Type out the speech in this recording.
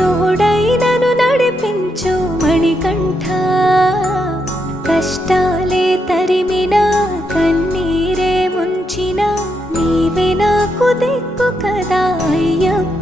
తోడైనను నడిపించు మణికంఠ కష్టాలే తరిమినా కన్నీరే ముంచిన నీవే నాకు దిక్కు కదా అయ్యప్ప